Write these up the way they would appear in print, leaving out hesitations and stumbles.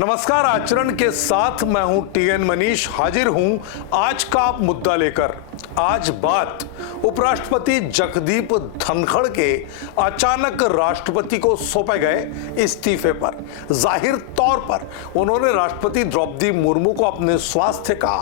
नमस्कार, आचरण के साथ मैं हूं टीएन मनीष, हाजिर हूं आज का मुद्दा लेकर। आज बात उपराष्ट्रपति जगदीप धनखड़ के अचानक राष्ट्रपति को सौंपे गए इस्तीफे पर। जाहिर तौर पर उन्होंने राष्ट्रपति द्रौपदी मुर्मू को अपने स्वास्थ्य का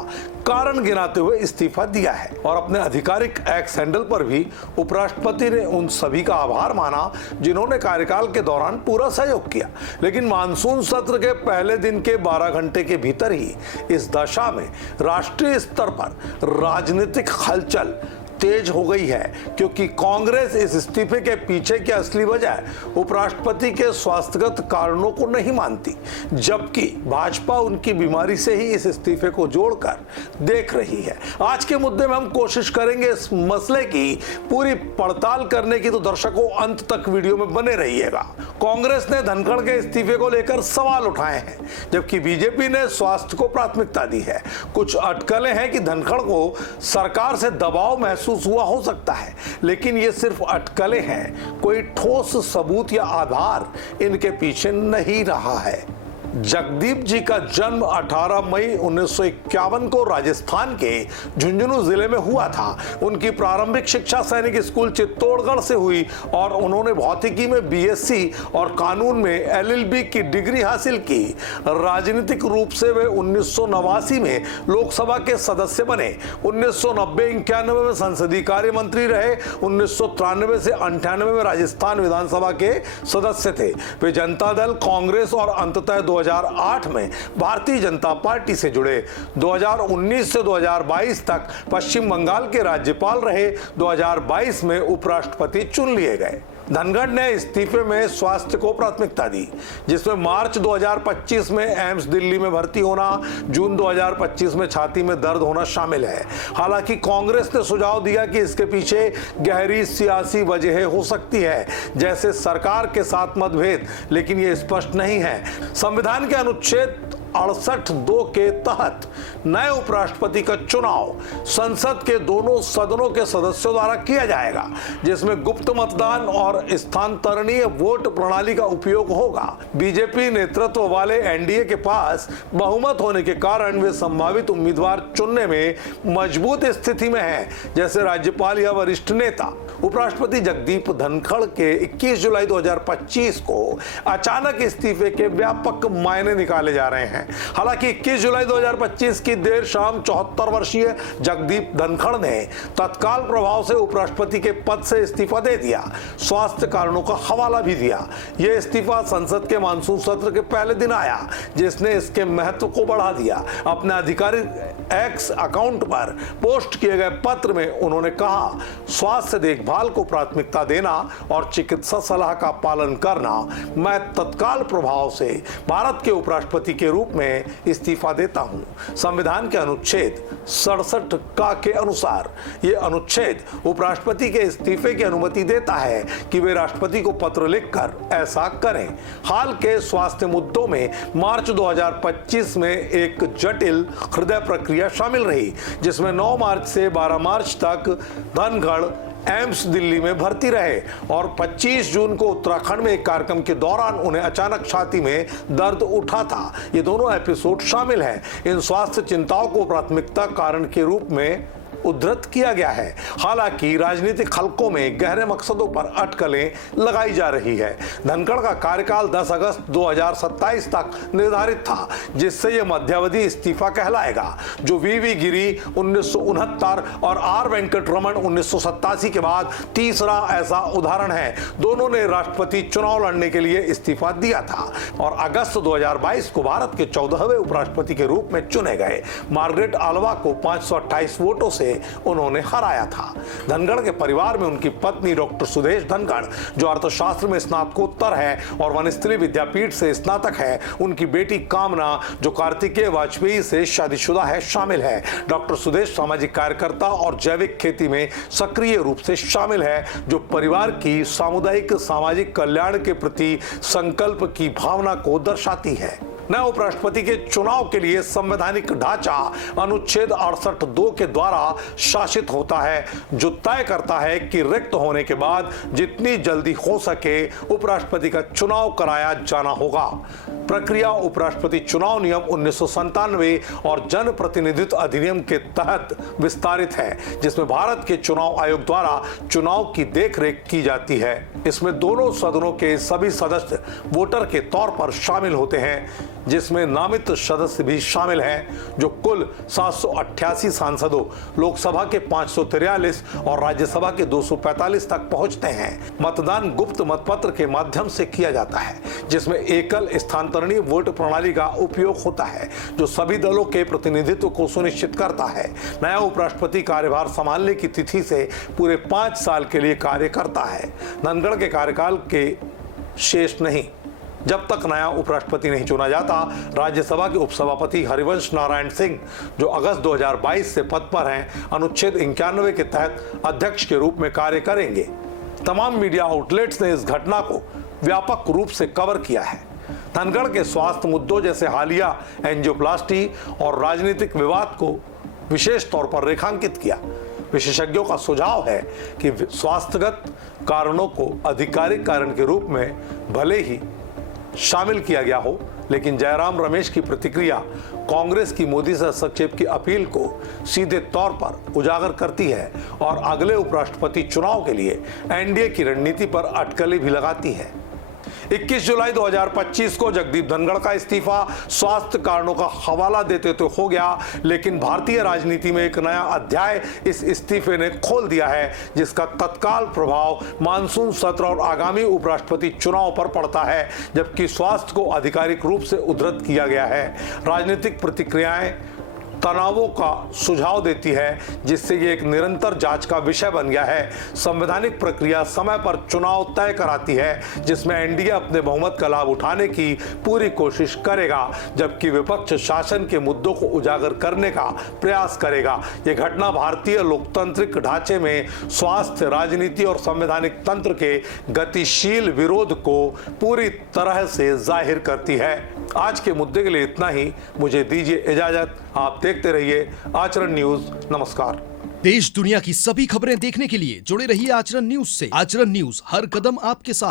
कारण गिनाते हुए इस्तीफा दिया है और अपने आधिकारिक एक्स हैंडल पर भी उपराष्ट्रपति ने उन सभी का आभार माना जिन्होंने कार्यकाल के दौरान पूरा सहयोग किया। लेकिन मानसून सत्र के पहले दिन के 12 घंटे के भीतर ही इस दशा में राष्ट्रीय स्तर पर राजनीतिक हलचल तेज हो गई है, क्योंकि कांग्रेस इस इस्तीफे के पीछे की असली वजह उपराष्ट्रपति के स्वास्थ्यगत कारणों को नहीं मानती, जबकि भाजपा उनकी बीमारी से ही इस इस्तीफे को जोड़कर देख रही है। आज के मुद्दे में हम कोशिश करेंगे इस मसले की पूरी पड़ताल करने की, तो दर्शकों अंत तक वीडियो में बने रहिएगा। कांग्रेस ने धनखड़ के इस्तीफे को लेकर सवाल उठाए हैं, जबकि बीजेपी ने स्वास्थ्य को प्राथमिकता दी है। कुछ अटकलें हैं कि धनखड़ को सरकार से दबाव महसूस हुआ हो सकता है, लेकिन ये सिर्फ अटकलें हैं, कोई ठोस सबूत या आधार इनके पीछे नहीं रहा है। जगदीप जी का जन्म 18 मई 1951 को राजस्थान के झुंझुनू जिले में हुआ था। उनकी प्रारंभिक शिक्षा सैनिक स्कूल चित्तौड़गढ़ से हुई और उन्होंने भौतिकी में बीएससी और कानून में एलएलबी की डिग्री हासिल की। राजनीतिक रूप से वे 1989 में लोकसभा के सदस्य बने। 1990-91 में संसदीय कार्य मंत्री रहे। 1993 से 98 में राजस्थान विधानसभा के सदस्य थे। वे जनता दल, कांग्रेस और अंततः 2008 में भारतीय जनता पार्टी से जुड़े। 2019 से 2022 तक पश्चिम बंगाल के राज्यपाल रहे। 2022 में उपराष्ट्रपति चुन लिए गए। धनखड़ ने इस्तीफे में स्वास्थ्य को प्राथमिकता दी, जिसमें मार्च 2025 में एम्स दिल्ली में भर्ती होना, जून 2025 में छाती में दर्द होना शामिल है। हालांकि कांग्रेस ने सुझाव दिया कि इसके पीछे गहरी सियासी वजह हो सकती है, जैसे सरकार के साथ मतभेद, लेकिन ये स्पष्ट नहीं है। संविधान के अनुच्छेद 68(2) के तहत नए उपराष्ट्रपति का चुनाव संसद के दोनों सदनों के सदस्यों द्वारा किया जाएगा, जिसमें गुप्त मतदान और स्थानांतरणीय वोट प्रणाली का उपयोग होगा। बीजेपी नेतृत्व वाले एनडीए के पास बहुमत होने के कारण वे संभावित उम्मीदवार चुनने में मजबूत स्थिति में है, जैसे राज्यपाल या वरिष्ठ नेता। उपराष्ट्रपति जगदीप धनखड़ के 21 जुलाई 2025 को अचानक इस्तीफे के व्यापक मायने निकाले जा रहे हैं। हालांकि 21 जुलाई 2025 की देर शाम 74 वर्षीय जगदीप धनखड़ ने तत्काल प्रभाव से उपराष्ट्रपति के पद से इस्तीफा दे दिया। स्वास्थ्य कारणों का हवाला भी दिया। यह इस्तीफा संसद के मानसून सत्र के पहले दिन आया, जिसने इसके महत्व को बढ़ा दिया। अपने आधिकारिक एक्स अकाउंट पर पोस्ट किए गए पत्र में उन्होंने कहा, स्वास्थ्य देखभाल को प्राथमिकता देना और चिकित्सा सलाह का पालन करना। मैं तत्काल प्रभाव से भारत के उपराष्ट्रपति के रूप में इस्तीफा देता हूं। संविधान के अनुच्छेद 67 का के अनुसार यह अनुच्छेद उपराष्ट्रपति के इस्तीफे की अनुमति देता है कि वे राष्ट्रपति को पत्र लिखकर ऐसा करें। हाल के स्वास्थ्य मुद्दों में मार्च 2025 में एक जटिल हृदय प्रक्रिया शामिल रही, जिसमें 9 मार्च से 12 मार्च तक धनखड़ एम्स दिल्ली में भर्ती रहे और 25 जून को उत्तराखंड में एक कार्यक्रम के दौरान उन्हें अचानक छाती में दर्द उठा था। ये दोनों एपिसोड शामिल हैं। इन स्वास्थ्य चिंताओं को प्राथमिकता कारण के रूप में उद्धृत किया गया है। हालांकि राजनीतिक हलकों में गहरे मकसदों पर अटकलें लगाई जा रही है। धनखड़ का कार्यकाल 10 अगस्त 2027 तक निर्धारित था, जिससे यह मध्यावधि इस्तीफा कहलाएगा, जो वीवी गिरी 1969 और आर वेंकटरमण 1987 के बाद तीसरा ऐसा उदाहरण है। दोनों ने राष्ट्रपति चुनाव लड़ने के लिए इस्तीफा दिया था और अगस्त 2022 को भारत के 14वें उपराष्ट्रपति के रूप में चुने गए। मार्गरेट आल्वा को 528 वोटों से उन्होंने हराया था। धनखड़ के परिवार में उनकी पत्नी डॉक्टर सुदेश धनखड़, जो अर्थशास्त्र में स्नातकोत्तर है और वनस्थली विद्यापीठ से स्नातक है, उनकी बेटी कामना, जो कार्तिकेय वाजपेयी से शादीशुदा है, शामिल है। डॉक्टर सुदेश सामाजिक कार्यकर्ता और जैविक खेती में सक्रिय रूप से शामिल है, जो परिवार की सामुदायिक सामाजिक कल्याण के प्रति संकल्प की भावना को दर्शाती है। नए उपराष्ट्रपति के चुनाव के लिए संवैधानिक ढांचा अनुच्छेद 68(2) के द्वारा शासित होता है, जो तय करता है कि रिक्त होने के बाद जितनी जल्दी हो सके उपराष्ट्रपति का चुनाव कराया जाना होगा। प्रक्रिया उपराष्ट्रपति चुनाव नियम 1997 और जन प्रतिनिधित्व अधिनियम के तहत विस्तारित है, जिसमें भारत के चुनाव आयोग द्वारा चुनाव की देखरेख की जाती है। इसमें दोनों सदनों के सभी सदस्य वोटर के तौर पर शामिल होते हैं, जिसमें नामित सदस्य भी शामिल हैं, जो कुल 788 सांसदों, लोकसभा के 543 और राज्यसभा के 245 तक पहुंचते हैं। मतदान गुप्त मतपत्र के माध्यम से किया जाता है, जिसमें एकल स्थानांतरणीय वोट प्रणाली का उपयोग होता है, जो सभी दलों के प्रतिनिधित्व को सुनिश्चित करता है। नया उपराष्ट्रपति कार्यभार संभालने की तिथि से पूरे 5 साल के लिए कार्य करता है। धनखड़ के कार्यकाल के शेष नहीं। जब तक नया उपराष्ट्रपति नहीं चुना जाता, राज्यसभा के उपसभापति हरिवंश नारायण सिंह, जो अगस्त 2022 से पद पर हैं, अनुच्छेद 91 के तहत अध्यक्ष के रूप में कार्य करेंगे। तमाम मीडिया आउटलेट्स ने इस घटना को व्यापक रूप से कवर किया है। धनखड़ के स्वास्थ्य मुद्दों जैसे हालिया एंजियोप्लास्टी और राजनीतिक विवाद को विशेष तौर पर रेखांकित किया। विशेषज्ञों का सुझाव है कि स्वास्थ्यगत कारणों को आधिकारिक कारण के रूप में भले ही शामिल किया गया हो, लेकिन जयराम रमेश की प्रतिक्रिया कांग्रेस की मोदी से हस्तक्षेप की अपील को सीधे तौर पर उजागर करती है और अगले उपराष्ट्रपति चुनाव के लिए एनडीए की रणनीति पर अटकलें भी लगाती है। 21 जुलाई 2025 को जगदीप धनखड़ का इस्तीफा स्वास्थ्य कारणों का हवाला देते तो हो गया, लेकिन भारतीय राजनीति में एक नया अध्याय इस इस्तीफे ने खोल दिया है, जिसका तत्काल प्रभाव मानसून सत्र और आगामी उपराष्ट्रपति चुनाव पर पड़ता है, जबकि स्वास्थ्य को आधिकारिक रूप से उद्धृत किया गया है। राजनीतिक प्रतिक्रियाएं तनावों का सुझाव देती है, जिससे ये एक निरंतर जांच का विषय बन गया है। संवैधानिक प्रक्रिया समय पर चुनाव तय कराती है, जिसमें एनडीए अपने बहुमत का लाभ उठाने की पूरी कोशिश करेगा, जबकि विपक्ष शासन के मुद्दों को उजागर करने का प्रयास करेगा। ये घटना भारतीय लोकतांत्रिक ढांचे में स्वास्थ्य, राजनीति और संवैधानिक तंत्र के गतिशील विरोध को पूरी तरह से जाहिर करती है। आज के मुद्दे के लिए इतना ही। मुझे दीजिए इजाजत। आप देखते रहिए आचरण न्यूज। नमस्कार। देश दुनिया की सभी खबरें देखने के लिए जुड़े रहिए आचरण न्यूज से। आचरण न्यूज, हर कदम आपके साथ।